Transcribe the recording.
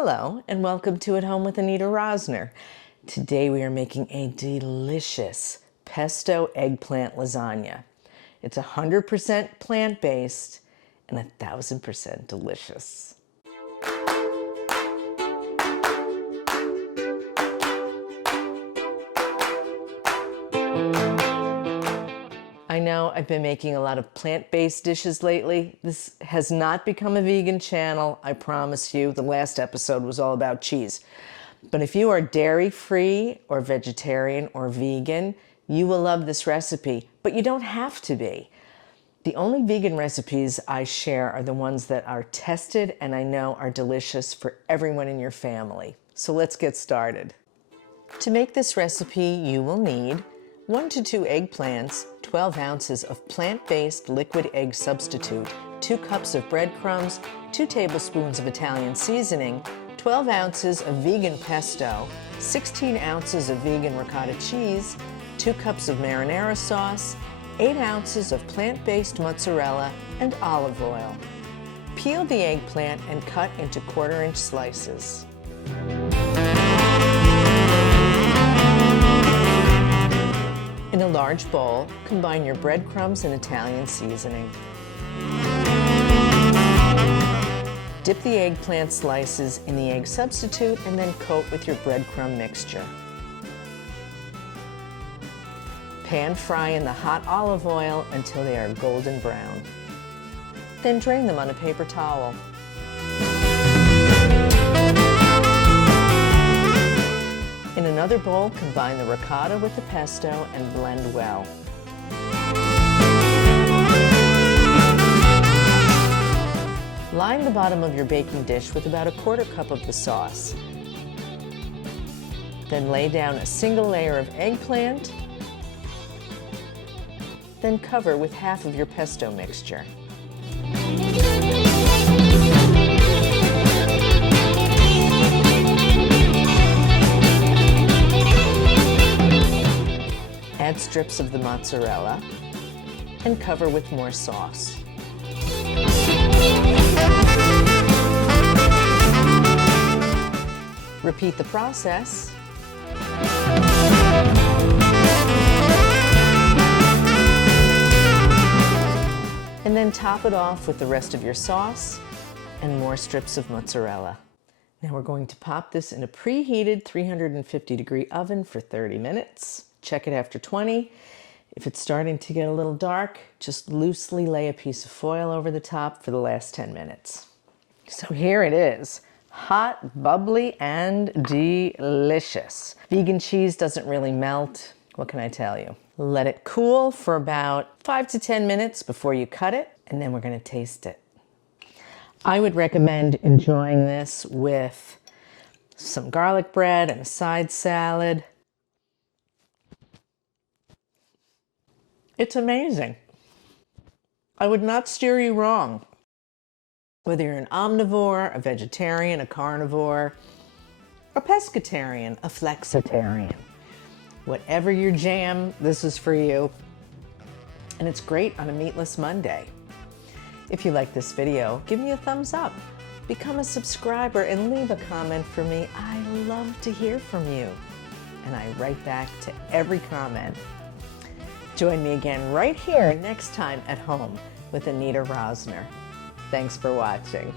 Hello and welcome to At Home with Anita Rosner. Today we are making a delicious pesto eggplant lasagna. It's 100% plant-based and 1000% delicious. I know I've been making a lot of plant-based dishes lately. This has not become a vegan channel, I promise you. The last episode was all about cheese. But if you are dairy-free or vegetarian or vegan, you will love this recipe, but you don't have to be. The only vegan recipes I share are the ones that are tested and I know are delicious for everyone in your family. So let's get started. To make this recipe, you will need 1 to 2 eggplants, 12 ounces of plant-based liquid egg substitute, 2 cups of breadcrumbs, 2 tablespoons of Italian seasoning, 12 ounces of vegan pesto, 16 ounces of vegan ricotta cheese, 2 cups of marinara sauce, 8 ounces of plant-based mozzarella, and olive oil. Peel the eggplant and cut into 1/4-inch slices. In a large bowl, combine your breadcrumbs and Italian seasoning. Dip the eggplant slices in the egg substitute and then coat with your breadcrumb mixture. Pan fry in the hot olive oil until they are golden brown. Then drain them on a paper towel. In another bowl, combine the ricotta with the pesto and blend well. Line the bottom of your baking dish with about 1/4 cup of the sauce. Then lay down a single layer of eggplant. Then cover with half of your pesto mixture. Add strips of the mozzarella and cover with more sauce. Repeat the process. And then top it off with the rest of your sauce and more strips of mozzarella. Now we're going to pop this in a preheated 350-degree oven for 30 minutes. Check it after 20. If it's starting to get a little dark, just loosely lay a piece of foil over the top for the last 10 minutes. So here it is, hot, bubbly, and delicious. Vegan cheese doesn't really melt. What can I tell you? Let it cool for about 5 to 10 minutes before you cut it, and then we're going to taste it. I would recommend enjoying this with some garlic bread and a side salad. It's amazing. I would not steer you wrong. Whether you're an omnivore, a vegetarian, a carnivore, a pescatarian, a flexitarian. Whatever your jam, this is for you. And it's great on a meatless Monday. If you like this video, give me a thumbs up. Become a subscriber and leave a comment for me. I love to hear from you. And I write back to every comment. Join me again right here next time at home with Anita Rosner. Thanks for watching.